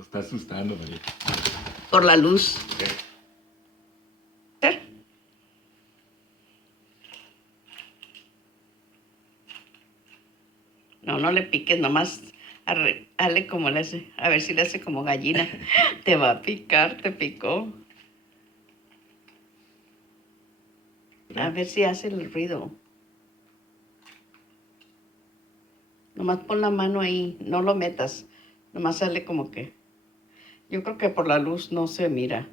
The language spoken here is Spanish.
Lo está asustando, María. Por la luz. No, no le piques, nomás hazle como le hace. A ver si le hace como gallina. Te va a picar, te picó. A ver si hace el ruido. Nomás pon la mano ahí, no lo metas. Nomás hazle como que... Yo creo que por la luz no se mira.